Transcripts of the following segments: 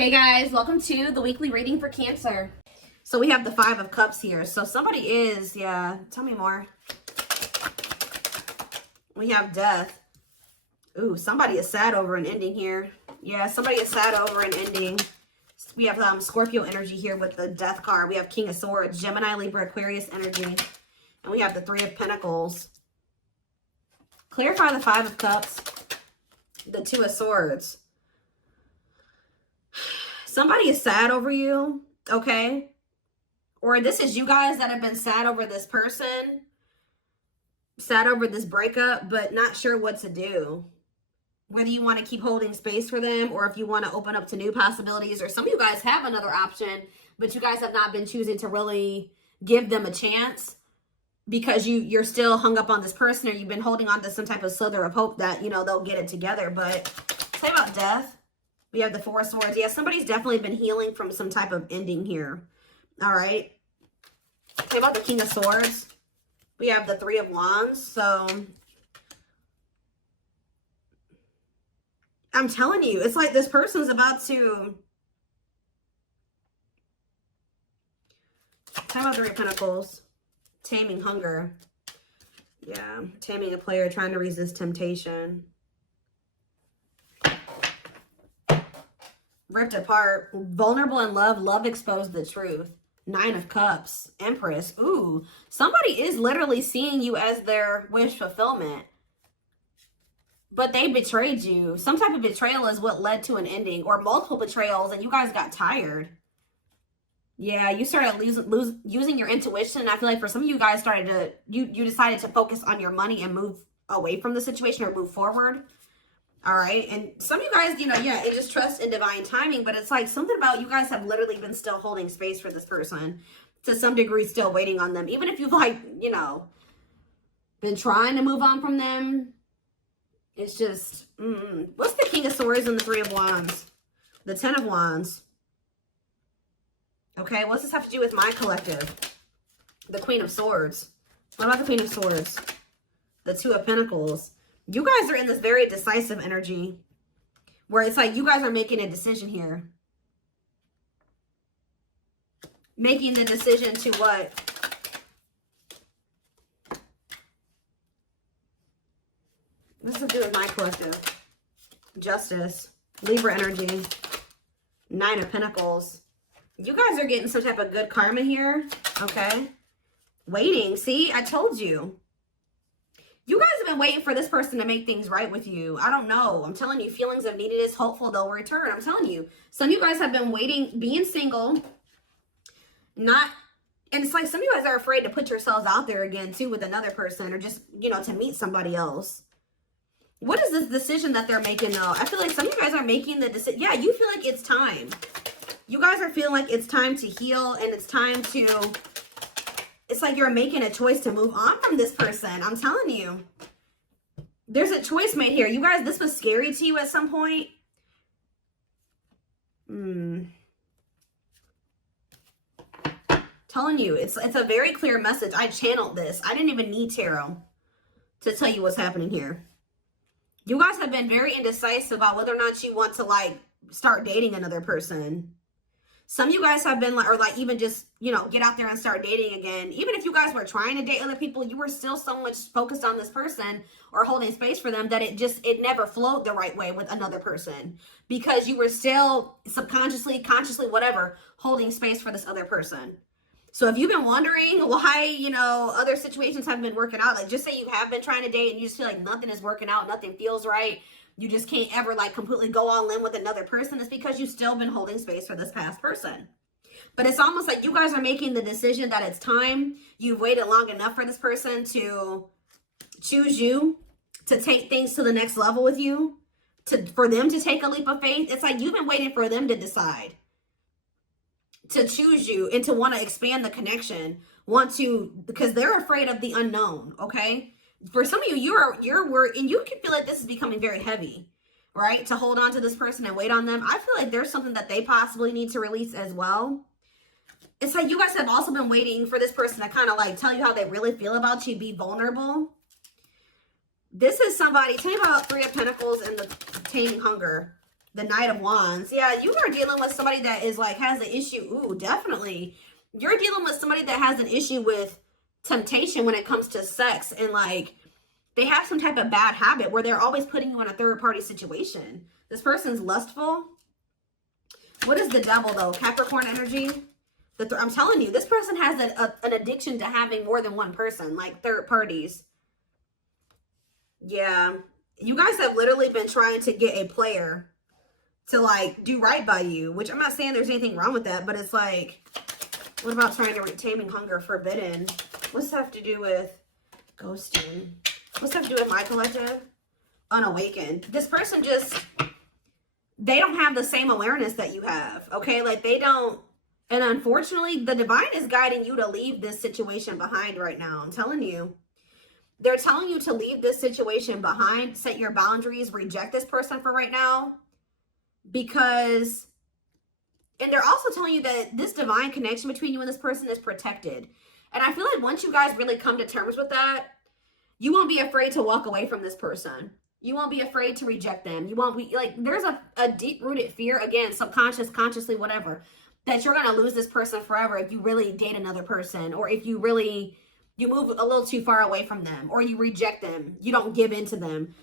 Hey guys, welcome to the weekly reading for Cancer. So we have the Five of Cups here. So somebody is, tell me more. We have Death. Ooh, somebody is sad over an ending here. Yeah, somebody is sad over an ending. We have Scorpio energy here with the Death card. We have King of Swords, Gemini, Libra, Aquarius energy. And we have the Three of Pentacles. Clarify the Five of Cups. The Two of Swords. Somebody is sad over you, okay? Or this is you guys that have been sad over this person, sad over this breakup, but not sure what to do. Whether you want to keep holding space for them or if you want to open up to new possibilities, or some of you guys have another option, but you guys have not been choosing to really give them a chance because you're still hung up on this person, or you've been holding on to some type of slither of hope that, you know, they'll get it together. But say about Death. We have the Four of Swords. Yeah, somebody's definitely been healing from some type of ending here. All right. Say about the King of Swords. We have the Three of Wands. So I'm telling you, it's like this person's about to... Say about Three of Pentacles. Taming hunger. Yeah, taming a player, trying to resist temptation. Ripped apart, vulnerable in love, love exposed the truth. Nine of Cups, Empress. Ooh, somebody is literally seeing you as their wish fulfillment. But they betrayed you. Some type of betrayal is what led to an ending, or multiple betrayals, and you guys got tired. Yeah, you started using your intuition. I feel like for some of you guys started to, you decided to focus on your money and move away from the situation, or move forward. All right. And some of you guys, you know, yeah, it just trust in divine timing, but it's like something about you guys have literally been still holding space for this person to some degree, still waiting on them. Even if you've like, you know, been trying to move on from them. It's just, what's the King of Swords and the Three of Wands? The Ten of Wands. Okay. What's this have to do with my collective? The Queen of Swords. What about the Queen of Swords? The Two of Pentacles. You guys are in this very decisive energy where it's like you guys are making a decision here. Making the decision to what? This is to do with my collective. Justice. Libra energy. Nine of Pentacles. You guys are getting some type of good karma here. Okay. Waiting. See, I told you. You guys have been waiting for this person to make things right with you. I don't know. I'm telling you, feelings of neededness, hopeful they'll return. I'm telling you. Some of you guys have been waiting, being single. And it's like some of you guys are afraid to put yourselves out there again, too, with another person, or just, you know, to meet somebody else. What is this decision that they're making, though? I feel like some of you guys are making the decision. Yeah, you feel like it's time. You guys are feeling like it's time to heal, and it's time to... It's like you're making a choice to move on from this person. I'm telling you. There's a choice made here. You guys, this was scary to you at some point. Telling you, it's a very clear message. I channeled this. I didn't even need tarot to tell you what's happening here. You guys have been very indecisive about whether or not you want to, like, start dating another person. Some of you guys have been like, or like even just, you know, get out there and start dating again. Even if you guys were trying to date other people, you were still so much focused on this person or holding space for them that it never flowed the right way with another person, because you were still subconsciously, consciously, whatever, holding space for this other person. So if you've been wondering why, you know, other situations haven't been working out, like just say you have been trying to date and you just feel like nothing is working out, nothing feels right. You just can't ever like completely go all in with another person. It's because you've still been holding space for this past person. But it's almost like you guys are making the decision that it's time. You've waited long enough for this person to choose you, to take things to the next level with you, for them to take a leap of faith. It's like you've been waiting for them to decide to choose you and to want to expand the connection, because they're afraid of the unknown, okay? For some of you, you're worried, and you can feel like this is becoming very heavy, right? To hold on to this person and wait on them. I feel like there's something that they possibly need to release as well. It's like you guys have also been waiting for this person to kind of like tell you how they really feel about you, be vulnerable. This is somebody, tell me about Three of Pentacles and the Taming Hunger. The Knight of Wands. Yeah, you are dealing with somebody that is like, has an issue. Ooh, definitely. You're dealing with somebody that has an issue with temptation when it comes to sex. And like, they have some type of bad habit where they're always putting you in a third party situation. This person's lustful. What is the Devil though? Capricorn energy. I'm telling you, this person has an addiction to having more than one person, like third parties. Yeah. You guys have literally been trying to get a player to like do right by you, which I'm not saying there's anything wrong with that, but it's like, what about trying to taming hunger, forbidden? What's that have to do with ghosting? What's that have to do with my collective? Unawakened. This person just, they don't have the same awareness that you have, okay? Like they don't, and unfortunately, the divine is guiding you to leave this situation behind right now. I'm telling you. They're telling you to leave this situation behind, set your boundaries, reject this person for right now. Because, and they're also telling you that this divine connection between you and this person is protected. And I feel like once you guys really come to terms with that, you won't be afraid to walk away from this person. You won't be afraid to reject them. You won't be, like, there's a deep-rooted fear, again, subconscious, consciously, whatever, that you're going to lose this person forever if you really date another person, or if you really, you move a little too far away from them, or you reject them, you don't give in to them.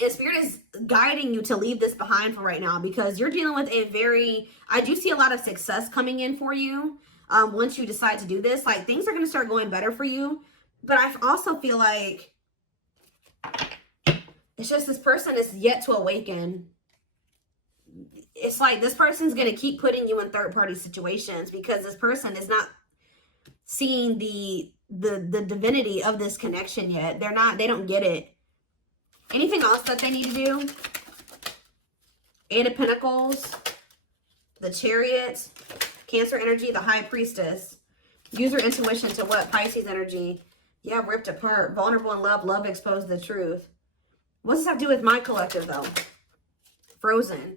And Spirit is guiding you to leave this behind for right now, because you're dealing with a very, I do see a lot of success coming in for you once you decide to do this. Like, things are going to start going better for you. But I also feel like it's just this person is yet to awaken. It's like this person's going to keep putting you in third-party situations because this person is not seeing the divinity of this connection yet. They don't get it. Anything else that they need to do? Eight of Pentacles, the Chariot, Cancer energy, the High Priestess. Use your intuition to what? Pisces energy. Yeah, ripped apart. Vulnerable in love. Love exposed the truth. What does that have to do with my collective, though? Frozen.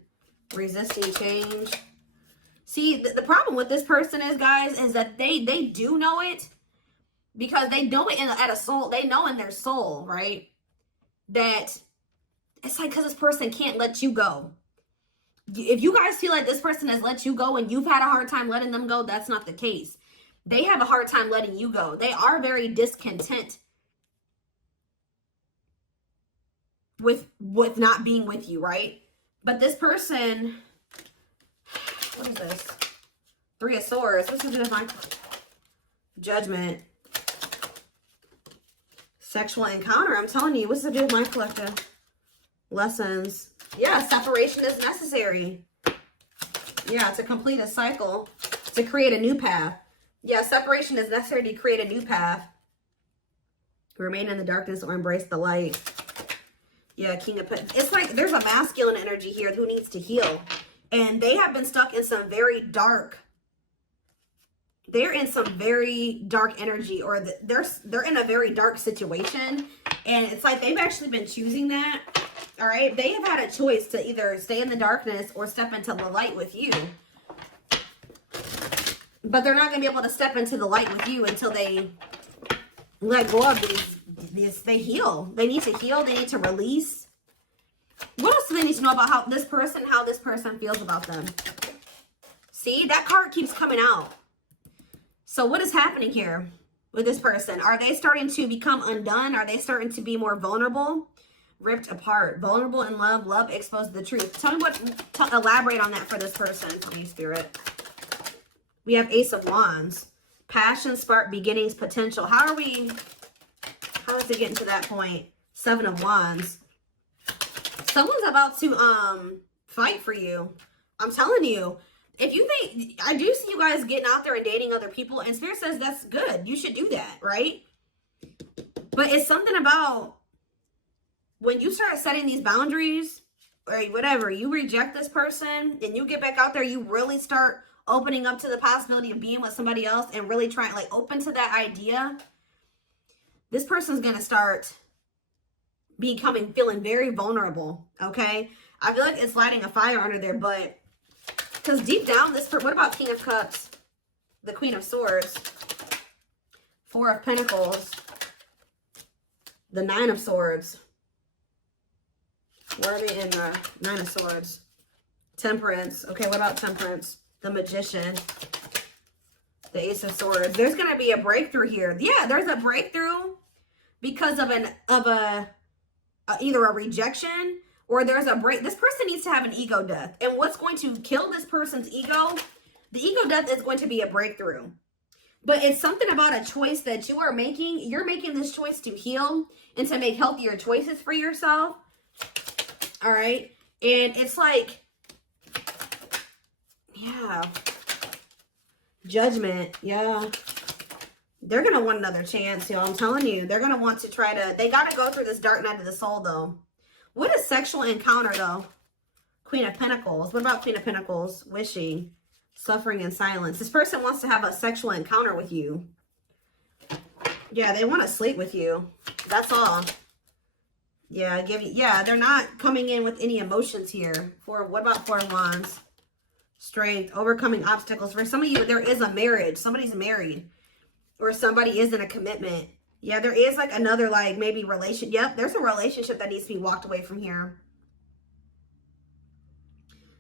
Resisting change. See, the problem with this person is, guys, is that they do know it, because they know it at a soul. They know in their soul, right? That it's like, because this person can't let you go. If you guys feel like this person has let you go and you've had a hard time letting them go, that's not the case. They have a hard time letting you go. They are very discontent with not being with you, right? But this person, what is this? Three of Swords. What's the my Judgment? Sexual encounter. I'm telling you, what's the deal with my collective? Lessons. Yeah, separation is necessary. Yeah, to complete a cycle, to create a new path. Yeah, separation is necessary to create a new path. Remain in the darkness or embrace the light. Yeah, King of Pentacles. It's like there's a masculine energy here who needs to heal. And they have been stuck in some very dark, they're in some very dark energy, or they're in a very dark situation. And it's like they've actually been choosing that. All right. They have had a choice to either stay in the darkness or step into the light with you. But they're not going to be able to step into the light with you until they let go of these, they heal. They need to heal. They need to release. What else do they need to know about how this person feels about them? See, that card keeps coming out. So what is happening here with this person? Are they starting to become undone? Are they starting to be more vulnerable? Ripped apart. Vulnerable in love. Love exposed the truth. Tell me elaborate on that for this person, please, Spirit. We have Ace of Wands. Passion, spark, beginnings, potential. How is it getting to that point? Seven of Wands. Someone's about to fight for you. I'm telling you. If you think, I do see you guys getting out there and dating other people, and Spirit says that's good. You should do that, right? But it's something about when you start setting these boundaries, or whatever, you reject this person, and you get back out there, you really start opening up to the possibility of being with somebody else and really trying, like, open to that idea. This person's going to start feeling very vulnerable, okay? I feel like it's lighting a fire under there, but because deep down, what about King of Cups? The Queen of Swords. Four of Pentacles. The Nine of Swords. Where are they in the Nine of Swords? Temperance. Okay, what about Temperance? The Magician. The Ace of Swords. There's going to be a breakthrough here. Yeah, there's a breakthrough because of either a rejection or there's a break. This person needs to have an ego death. And what's going to kill this person's ego? The ego death is going to be a breakthrough. But it's something about a choice that you are making. You're making this choice to heal and to make healthier choices for yourself. All right. And it's like, yeah. Judgment. Yeah. They're going to want another chance, y'all. I'm telling you. They're going to want to try to, they got to go through this dark night of the soul, though. What is sexual encounter, though? Queen of Pentacles. What about Queen of Pentacles? Wishing. Suffering in silence. This person wants to have a sexual encounter with you. Yeah, they want to sleep with you. That's all. Yeah, they're not coming in with any emotions here. What about Four of Wands? Strength, overcoming obstacles. For some of you, there is a marriage. Somebody's married. Or somebody is in a commitment. Yeah, there is like another like maybe relation. Yep, there's a relationship that needs to be walked away from here.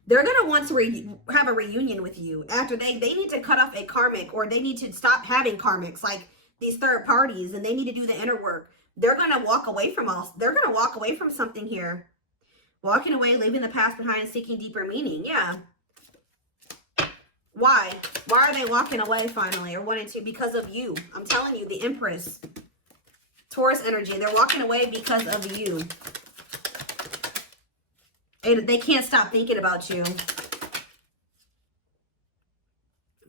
They're going to want to have a reunion with you after they need to cut off a karmic, or they need to stop having karmics like these third parties, and they need to do the inner work. They're going to walk away from they're going to walk away from something here. Walking away, leaving the past behind, seeking deeper meaning. Yeah. Why? Why are they walking away finally or wanting to? Because of you. I'm telling you, the Empress. Taurus energy. They're walking away because of you. They can't stop thinking about you.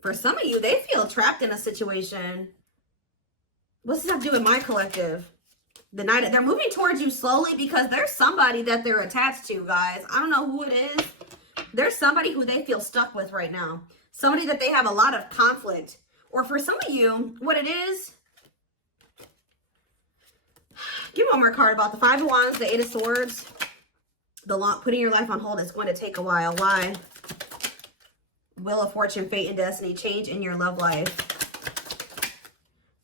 For some of you, they feel trapped in a situation. What's this have to do with my collective? They're moving towards you slowly because there's somebody that they're attached to, guys. I don't know who it is. There's somebody who they feel stuck with right now. Somebody that they have a lot of conflict. Or for some of you, what it is. Give me one more card about the Five of Wands, the Eight of Swords. Putting your life on hold is going to take a while. Why? Wheel of Fortune, fate, and destiny. Change in your love life.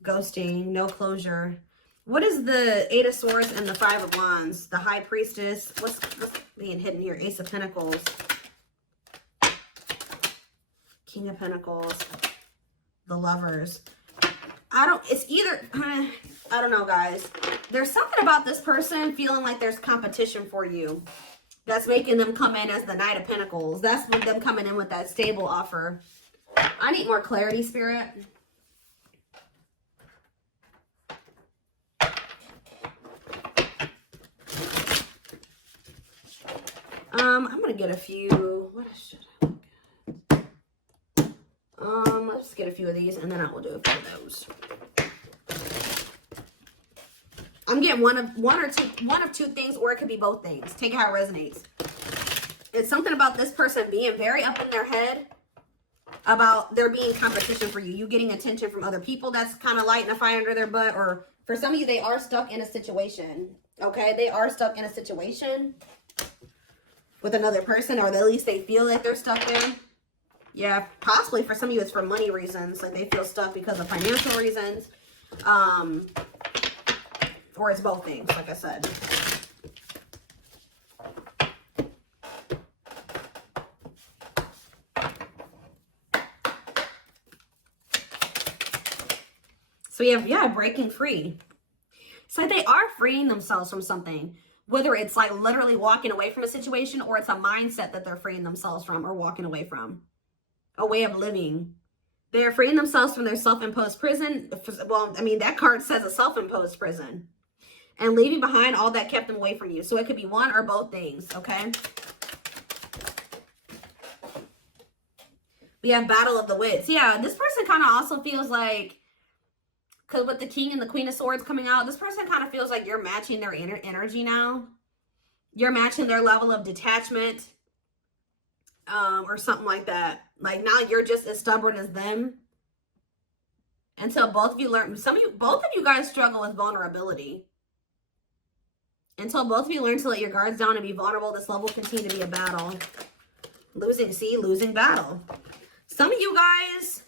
Ghosting, no closure. What is the Eight of Swords and the Five of Wands? The High Priestess. What's being hidden here? Ace of Pentacles. King of Pentacles. The Lovers. It's either, I don't know, guys. There's something about this person feeling like there's competition for you. That's making them come in as the Knight of Pentacles. That's them coming in with that stable offer. I need more clarity, Spirit. I'm going to get a few. What should I get? Let's get a few of these and then I will do a few of those. I'm getting one of two things, or it could be both things. Take it how it resonates. It's something about this person being very up in their head about there being competition for you. You getting attention from other people that's kind of lighting a fire under their butt. Or for some of you, they are stuck in a situation. Okay? They are stuck in a situation with another person, or at least they feel like they're stuck there. Yeah, possibly for some of you, it's for money reasons. Like they feel stuck because of financial reasons. Or it's both things, like I said. So we have, yeah, breaking free. So they are freeing themselves from something. Whether it's like literally walking away from a situation, or it's a mindset that they're freeing themselves from or walking away from. A way of living. They're freeing themselves from their self-imposed prison. Well, I mean, that card says a self-imposed prison. And leaving behind all that kept them away from you. So it could be one or both things, okay? We have Battle of the Wits. Yeah, this person kind of also feels like, because with the King and the Queen of Swords coming out, this person kind of feels like you're matching their energy now. You're matching their level of detachment. Or something like that. Like now you're just as stubborn as them. Until both of you learn, both of you guys struggle with vulnerability. Until both of you learn to let your guards down and be vulnerable, this love will continue to be a battle. Losing battle. Some of you guys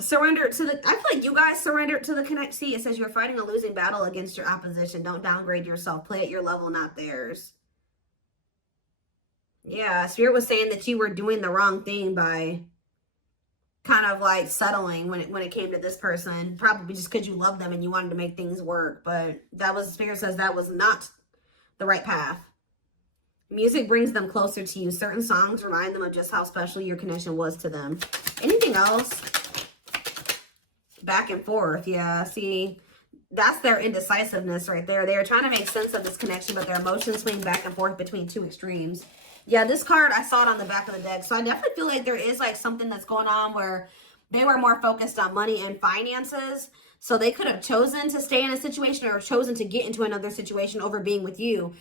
Surrender to the, I feel like you guys surrendered to the connect. See, it says you're fighting a losing battle against your opposition. Don't downgrade yourself. Play at your level, not theirs. Yeah, Spirit was saying that you were doing the wrong thing by kind of like settling when it came to this person. Probably just because you love them and you wanted to make things work. But that was, Spirit says that was not the right path. Music brings them closer to you. Certain songs remind them of just how special your connection was to them. Anything else? Back and forth. Yeah, see, that's their indecisiveness right there. They're trying to make sense of this connection, but their emotions swing back and forth between two extremes. Yeah, this card, I saw it on the back of the deck. So I definitely feel like there is like something that's going on where they were more focused on money and finances. So they could have chosen to stay in a situation or chosen to get into another situation over being with you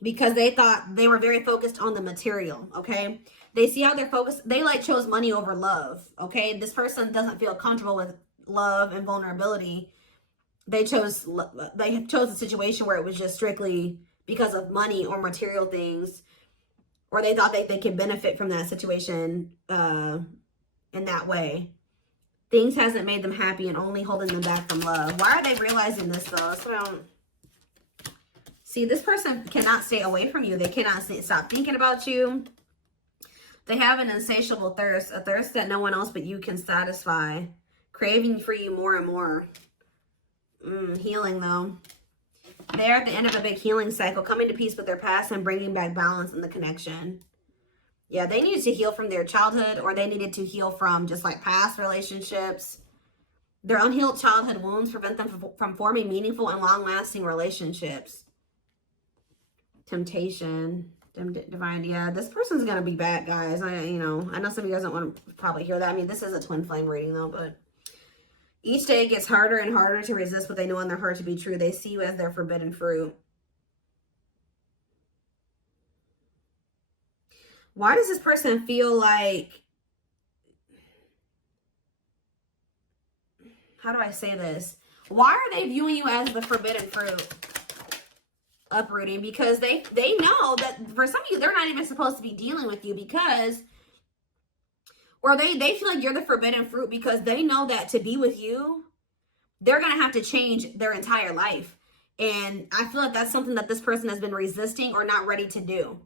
because they thought they were very focused on the material, okay? They see how they're focused. They like chose money over love, okay? This person doesn't feel comfortable with love and vulnerability. They chose a situation where it was just strictly because of money or material things, or they thought they could benefit from that situation in that way. Things hasn't made them happy and only holding them back from love. Why are they realizing this though? So I don't see. This person cannot stay away from you. They cannot stop thinking about you. They have an insatiable thirst, a thirst that no one else but you can satisfy. Craving for you more and more. Healing though. They're at the end of a big healing cycle, coming to peace with their past and bringing back balance in the connection. Yeah, they needed to heal from their childhood, or they needed to heal from just like past relationships. Their unhealed childhood wounds prevent them from forming meaningful and long-lasting relationships. Temptation. Divine. Yeah, this person's gonna be back, guys. I know some of you guys don't want to probably hear that. I mean, this is a twin flame reading though, but each day it gets harder and harder to resist what they know in their heart to be true. They see you as their forbidden fruit. Why does this person feel like, how do I say this? Why are they viewing you as the forbidden fruit? Uprooting, because they know that for some of you, they're not even supposed to be dealing with you because, or they feel like you're the forbidden fruit because they know that to be with you, they're going to have to change their entire life. And I feel like that's something that this person has been resisting or not ready to do.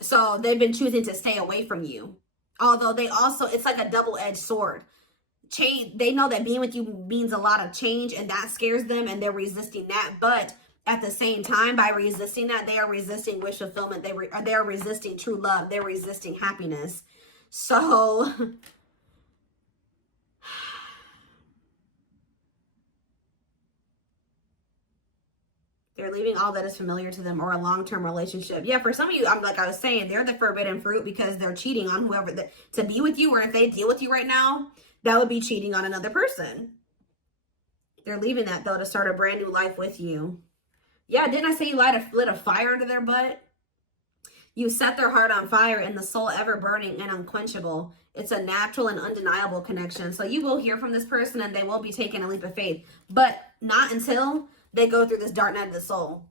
So they've been choosing to stay away from you. Although they also, it's like a double-edged sword. Change. They know that being with you means a lot of change and that scares them and they're resisting that. But at the same time, by resisting that, they are resisting wish fulfillment. They are resisting true love. They're resisting happiness. So they're leaving all that is familiar to them or a long-term relationship. Yeah, for some of you, like I was saying, they're the forbidden fruit because they're cheating on whoever to be with you, or if they deal with you right now, that would be cheating on another person. They're leaving that though to start a brand new life with you. Yeah, didn't I say you lit a fire under their butt? You set their heart on fire and the soul ever burning and unquenchable. It's a natural and undeniable connection. So you will hear from this person and they will be taking a leap of faith, but not until they go through this dark night of the soul.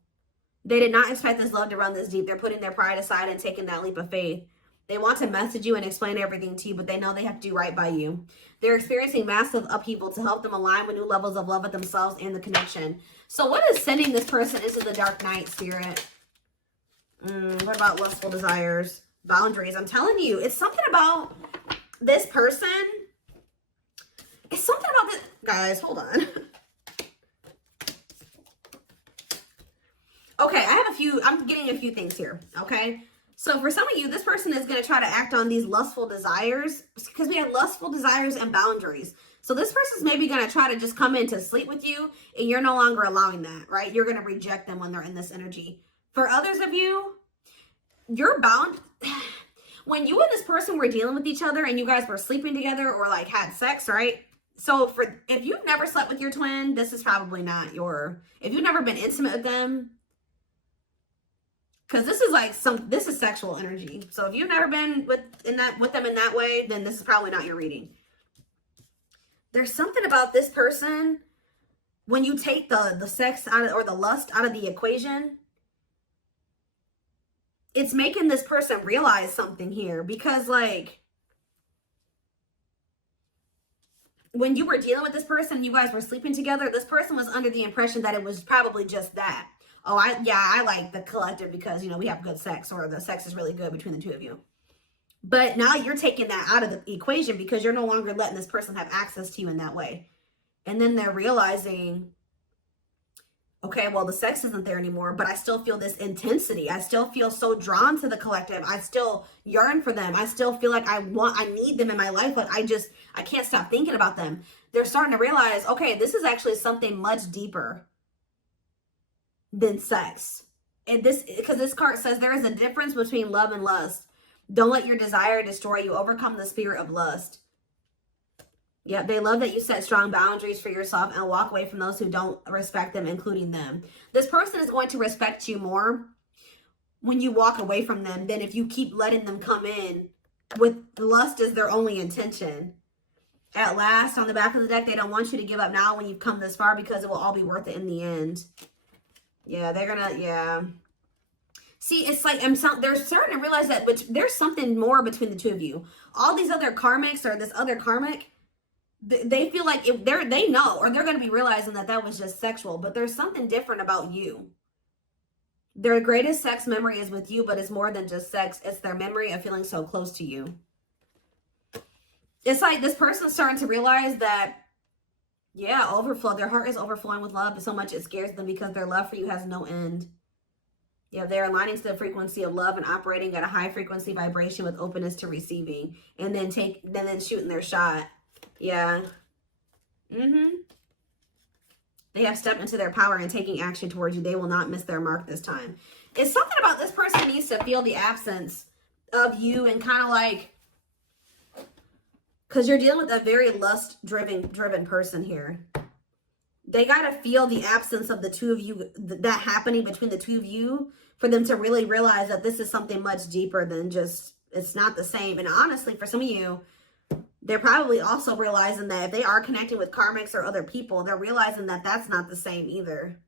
They did not expect this love to run this deep. They're putting their pride aside and taking that leap of faith. They want to message you and explain everything to you, but they know they have to do right by you. They're experiencing massive upheaval to help them align with new levels of love with themselves and the connection. So what is sending this person into the dark night, Spirit? What about lustful desires? Boundaries. I'm telling you, it's something about this person. It's something about this. Guys, hold on. Okay, I'm getting a few things here, okay? So for some of you, this person is going to try to act on these lustful desires because we have lustful desires and boundaries. So this person's maybe going to try to just come in to sleep with you and you're no longer allowing that, right? You're going to reject them when they're in this energy. For others of you, you're bound. When you and this person were dealing with each other and you guys were sleeping together or like had sex, right? So if you've never slept with your twin, this is probably not if you've never been intimate with them, because this is like this is sexual energy. So if you've never been with them in that way, then this is probably not your reading. There's something about this person when you take the sex out of, or the lust out of the equation. It's making this person realize something here because like when you were dealing with this person, you guys were sleeping together, this person was under the impression that it was probably just that. Oh, I like the collective because, you know, we have good sex, or the sex is really good between the two of you. But now you're taking that out of the equation because you're no longer letting this person have access to you in that way. And then they're realizing, okay, well, the sex isn't there anymore, but I still feel this intensity. I still feel so drawn to the collective. I still yearn for them. I still feel like I need them in my life. Like I can't stop thinking about them. They're starting to realize, okay, this is actually something much deeper than sex. And because this card says there is a difference between love and lust. Don't let your desire destroy you. Overcome the spirit of lust. Yeah, they love that you set strong boundaries for yourself and walk away from those who don't respect them, including them. This person is going to respect you more when you walk away from them than if you keep letting them come in with lust as their only intention. At last, on the back of the deck, they don't want you to give up now when you've come this far because it will all be worth it in the end. Yeah, they're gonna, yeah. See, it's like they're starting to realize that there's something more between the two of you. All these other karmics or this other karmic, they feel like if they know, or they're going to be realizing that that was just sexual, but there's something different about you. Their greatest sex memory is with you, but it's more than just sex. It's their memory of feeling so close to you. It's like this person's starting to realize that, yeah, overflow. Their heart is overflowing with love so much it scares them because their love for you has no end. Yeah, they're aligning to the frequency of love and operating at a high frequency vibration with openness to receiving, and then shooting their shot. Yeah. They have stepped into their power and taking action towards you. They will not miss their mark this time. It's something about this person needs to feel the absence of you and kind of like, because you're dealing with a very lust-driven person here. They got to feel the absence of the two of you, that happening between the two of you, for them to really realize that this is something much deeper than just, it's not the same. And honestly, for some of you, they're probably also realizing that if they are connecting with karmics or other people, they're realizing that that's not the same either.